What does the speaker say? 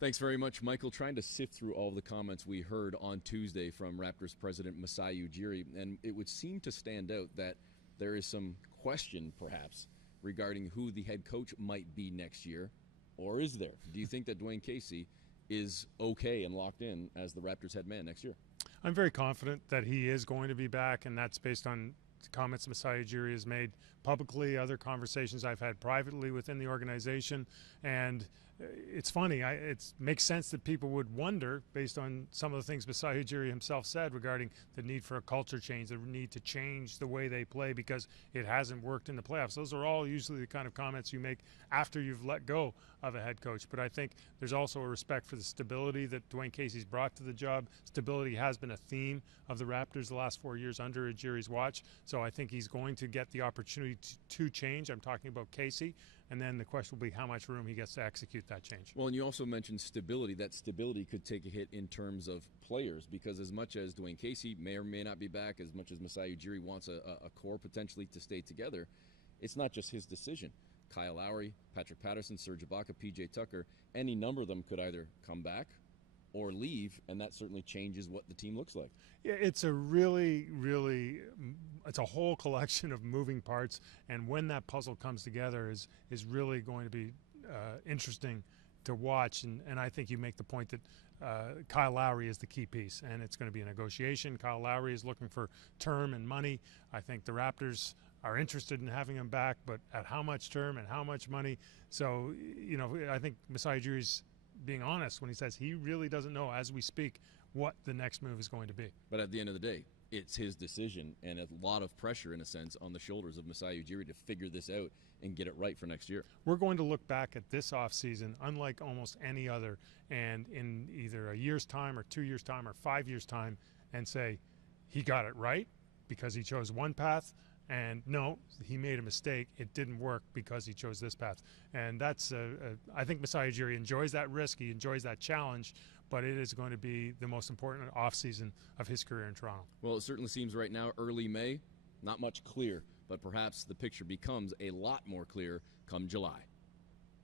Thanks very much, Michael. Trying to sift through all of the comments we heard on Tuesday from Raptors president Masai Ujiri, and it would seem to stand out that there is some question, perhaps, regarding who the head coach might be next year, or is there? Do you think that Dwayne Casey is okay and locked in as the Raptors head man next year? I'm very confident that he is going to be back, and that's based on comments Masai Ujiri has made publicly, other conversations I've had privately within the organization. And it's funny, it makes sense that people would wonder, based on some of the things Masai Ujiri himself said regarding the need for a culture change, the need to change the way they play because it hasn't worked in the playoffs. Those are all usually the kind of comments you make after you've let go of a head coach. But I think there's also a respect for the stability that Dwayne Casey's brought to the job. Stability has been a theme of the Raptors the last 4 years under Ujiri's watch. So I think he's going to get the opportunity to change. I'm talking about Casey. And then the question will be how much room he gets to execute that change. Well, and you also mentioned stability. That stability could take a hit in terms of players because as much as Dwayne Casey may or may not be back, as much as Masai Ujiri wants a core potentially to stay together, it's not just his decision. Kyle Lowry, Patrick Patterson, Serge Ibaka, PJ Tucker, any number of them could either come back or leave, and that certainly changes what the team looks like. Yeah, it's a it's a whole collection of moving parts, and when that puzzle comes together is really going to be interesting to watch. And I think you make the point that Kyle Lowry is the key piece, and it's going to be a negotiation. Kyle Lowry is looking for term and money. I think the Raptors are interested in having him back, but at how much term and how much money? So, I think Masai Ujiri's being honest when he says he really doesn't know as we speak what the next move is going to be. But at the end of the day, it's his decision, and a lot of pressure, in a sense, on the shoulders of Masai Ujiri to figure this out and get it right for next year. We're going to look back at this offseason unlike almost any other, and in either a year's time or 2 years' time or 5 years' time, and say he got it right because he chose one path, and no, he made a mistake. It didn't work because he chose this path. And that's, I think Masai Ujiri enjoys that risk. He enjoys that challenge, but it is going to be the most important offseason of his career in Toronto. Well, it certainly seems right now, early May, not much clear, but perhaps the picture becomes a lot more clear come July.